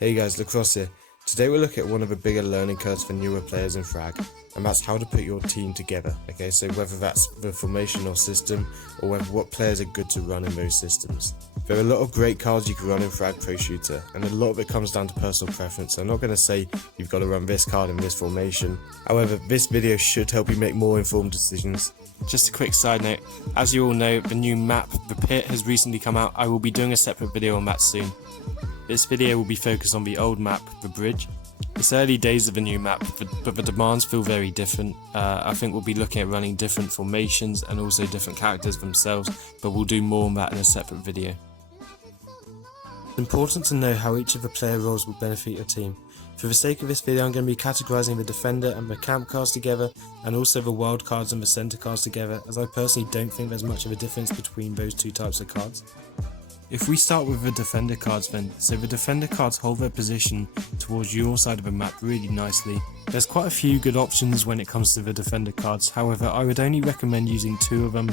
Hey guys, Lacrosse here. Today we'll look at one of the bigger learning curves for newer players in Frag, and that's how to put your team together. Okay, so whether that's the formation or system, or whether what players are good to run in those systems. There are a lot of great cards you can run in Frag Pro Shooter, and a lot of it comes down to personal preference. So I'm not going to say you've got to run this card in this formation. However, this video should help you make more informed decisions. Just a quick side note, as you all know, the new map, The Pit, has recently come out. I will be doing a separate video on that soon. This video will be focused on the old map, The Bridge. It's early days of the new map, but the demands feel very different. I think we'll be looking at running different formations and also different characters themselves, but we'll do more on that in a separate video. It's important to know how each of the player roles will benefit your team. For the sake of this video, I'm going to be categorising the defender and the camp cards together, and also the wild cards and the centre cards together, as I personally don't think there's much of a difference between those two types of cards. If we start with the defender cards then, so the defender cards hold their position towards your side of the map really nicely. There's quite a few good options when it comes to the defender cards, however I would only recommend using 2 of them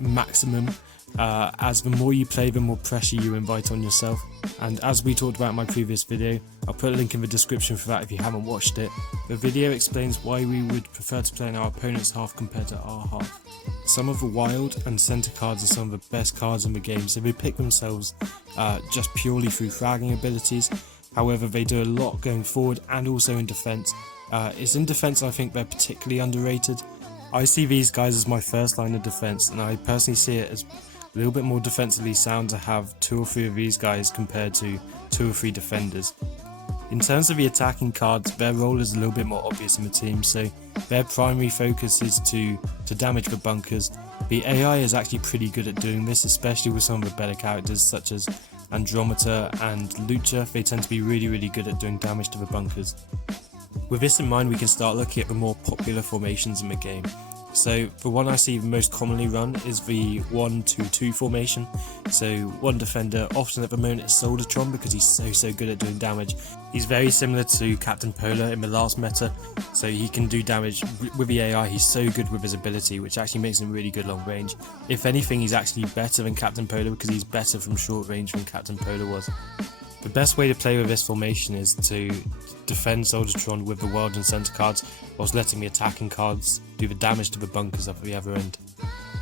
maximum, as the more you play the more pressure you invite on yourself, and as we talked about in my previous video, I'll put a link in the description for that if you haven't watched it. The video explains why we would prefer to play in our opponent's half compared to our half. Some of the wild and centre cards are some of the best cards in the game, so they pick themselves just purely through fragging abilities. However, they do a lot going forward and also in defence. It's in defence I think they're particularly underrated. I see these guys as my first line of defence, and I personally see it as a little bit more defensively sound to have 2 or 3 of these guys compared to 2 or 3 defenders. In terms of the attacking cards, their role is a little bit more obvious in the team, so their primary focus is to damage the bunkers. The AI is actually pretty good at doing this, especially with some of the better characters such as Andromeda and Lucha. They tend to be really good at doing damage to the bunkers. With this in mind, we can start looking at the more popular formations in the game. So the one I see most commonly run is the 1-2-2 formation. So one defender, often at the moment it's Soldatron because he's so good at doing damage. He's very similar to Captain Polar in the last meta, so he can do damage with the AI. He's so good with his ability, which actually makes him really good long range. If anything, he's actually better than Captain Polar because he's better from short range than Captain Polar was. The best way to play with this formation is to defend Soldatron with the wild and centre cards, whilst letting the attacking cards do the damage to the bunkers up at the other end.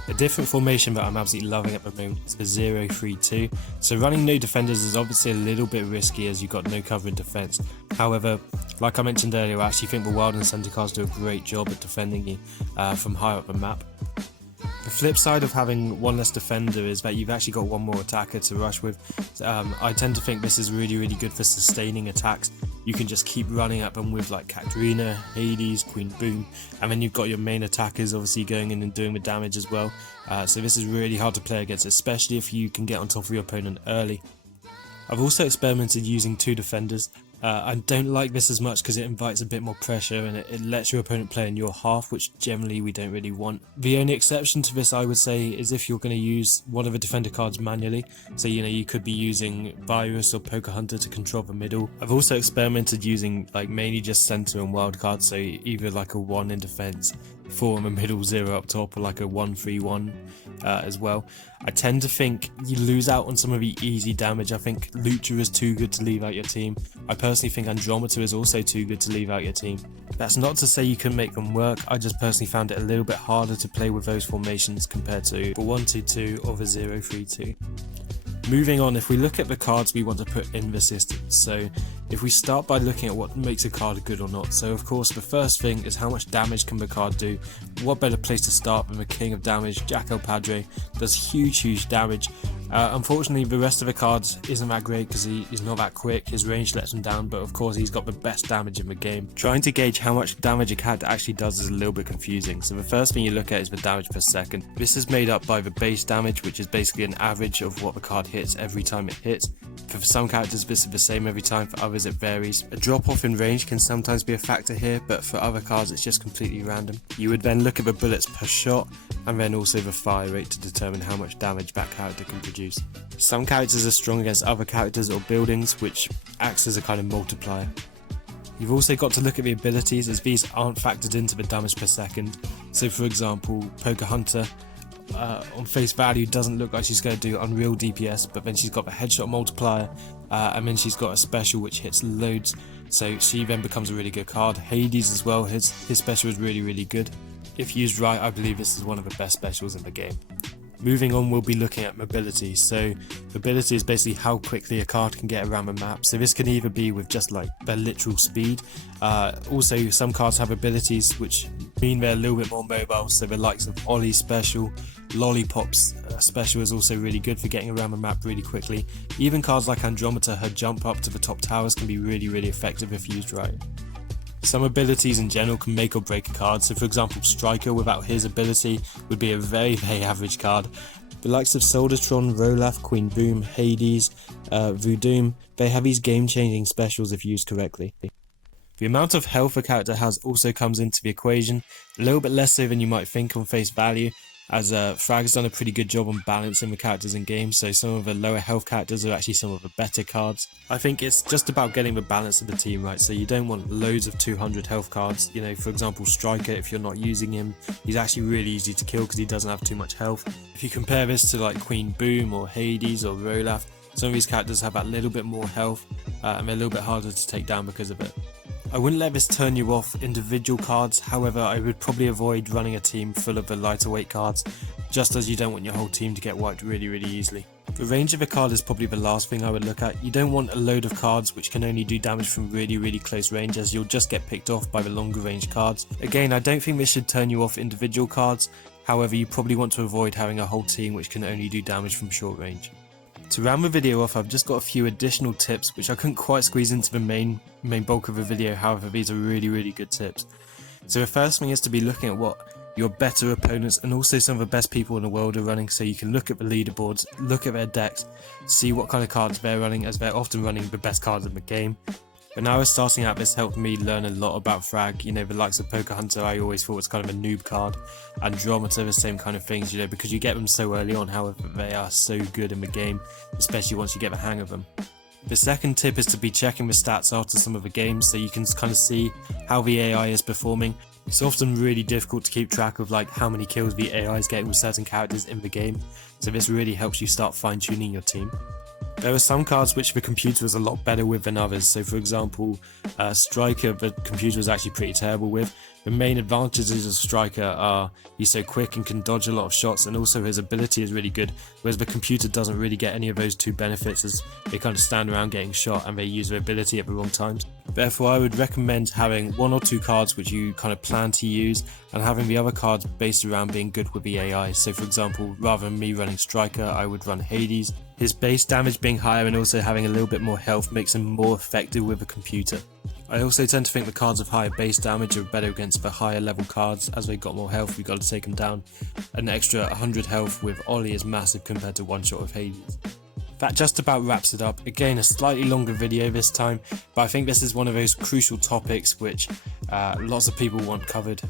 A different formation that I'm absolutely loving at the moment is the 0-3-2. So running no defenders is obviously a little bit risky as you've got no cover in defence. However, like I mentioned earlier, I actually think the wild and centre cards do a great job at defending you from higher up the map. The flip side of having one less defender is that you've actually got one more attacker to rush with. I tend to think this is really good for sustaining attacks. You can just keep running at them with like Katarina, Hades, Queen Boom, and then you've got your main attackers obviously going in and doing the damage as well. So this is really hard to play against, especially if you can get on top of your opponent early. I've also experimented using 2 defenders. I don't like this as much because it invites a bit more pressure and it lets your opponent play in your half, which generally we don't really want. The only exception to this I would say is if you're going to use one of the defender cards manually. So you could be using Virus or Pocahunter to control the middle. I've also experimented using like mainly just center and wild cards, so either like a 1 in defense, 4 in the middle, 0 up top, or like a 1-3-1 as well. I tend to think you lose out on some of the easy damage. I think Lucha is too good to leave out your team. I personally think Andromeda is also too good to leave out your team. That's not to say you can make them work, I just personally found it a little bit harder to play with those formations compared to the 1-2-2 or the 0-3-2. Moving on, if we look at the cards we want to put in the system, so if we start by looking at what makes a card good or not, so of course the first thing is how much damage can the card do. What better place to start than the king of damage, Jack El Padre, does huge damage. Unfortunately the rest of the cards isn't that great because he's not that quick, his range lets him down, but of course he's got the best damage in the game. Trying to gauge how much damage a card actually does is a little bit confusing, so the first thing you look at is the damage per second. This is made up by the base damage, which is basically an average of what the card hits every time it hits. For some characters this is the same every time, for others it varies. A drop off in range can sometimes be a factor here, but for other cards it's just completely random. You would then look at the bullets per shot and then also the fire rate to determine how much damage that character can produce. Some characters are strong against other characters or buildings, which acts as a kind of multiplier. You've also got to look at the abilities, as these aren't factored into the damage per second. So for example, Pocahunter on face value doesn't look like she's going to do unreal DPS, but then she's got the headshot multiplier and then she's got a special which hits loads, so she then becomes a really good card. Hades as well, his special is really good. If used right, I believe this is one of the best specials in the game. Moving on, we'll be looking at mobility. So mobility is basically how quickly a card can get around the map. So this can either be with just like their literal speed. Also, some cards have abilities which mean they're a little bit more mobile. So the likes of Ollie's special, Lollipop's special is also really good for getting around the map really quickly. Even cards like Andromeda, her jump up to the top towers can be really effective if used right. Some abilities in general can make or break a card, so for example Striker without his ability would be a very average card. The likes of Soldatron, Rolaf, Queen Boom, Hades, Voodoom, they have these game changing specials if used correctly. The amount of health a character has also comes into the equation, a little bit less so than you might think on face value, as Frag has done a pretty good job on balancing the characters in game, so some of the lower health characters are actually some of the better cards. I think it's just about getting the balance of the team right, so you don't want loads of 200 health cards. You know, for example Striker, if you're not using him, he's actually really easy to kill because he doesn't have too much health. If you compare this to like Queen Boom or Hades or Rolaf, some of these characters have that little bit more health and they're a little bit harder to take down because of it. I wouldn't let this turn you off individual cards, however I would probably avoid running a team full of the lighter weight cards, just as you don't want your whole team to get wiped really easily. The range of a card is probably the last thing I would look at. You don't want a load of cards which can only do damage from really close range, as you'll just get picked off by the longer range cards. Again, I don't think this should turn you off individual cards, however you probably want to avoid having a whole team which can only do damage from short range. To round the video off, I've just got a few additional tips which I couldn't quite squeeze into the main bulk of the video, however these are really good tips. So the first thing is to be looking at what your better opponents and also some of the best people in the world are running, so you can look at the leaderboards, look at their decks, see what kind of cards they're running, as they're often running the best cards in the game. When I was starting out, this helped me learn a lot about Frag. You know, the likes of Poker Hunter I always thought was kind of a noob card. Andromeda, the same kind of things, you know, because you get them so early on, however they are so good in the game, especially once you get the hang of them. The second tip is to be checking the stats after some of the games, so you can kind of see how the AI is performing. It's often really difficult to keep track of like how many kills the AI is getting with certain characters in the game, so this really helps you start fine-tuning your team. There are some cards which the computer is a lot better with than others, so for example Striker, the computer is actually pretty terrible with. The main advantages of Striker are he's so quick and can dodge a lot of shots, and also his ability is really good, whereas the computer doesn't really get any of those two benefits, as they kind of stand around getting shot and they use their ability at the wrong times. Therefore I would recommend having one or two cards which you kind of plan to use, and having the other cards based around being good with the AI. So for example, rather than me running Striker, I would run Hades. His base damage being higher and also having a little bit more health makes him more effective with a computer. I also tend to think the cards of higher base damage are better against the higher level cards, as they got more health, we got to take them down. An extra 100 health with Ollie is massive compared to one shot of Hades. That just about wraps it up. Again, a slightly longer video this time, but I think this is one of those crucial topics which lots of people want covered.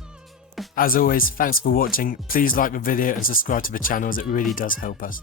As always, thanks for watching. Please like the video and subscribe to the channel, as it really does help us.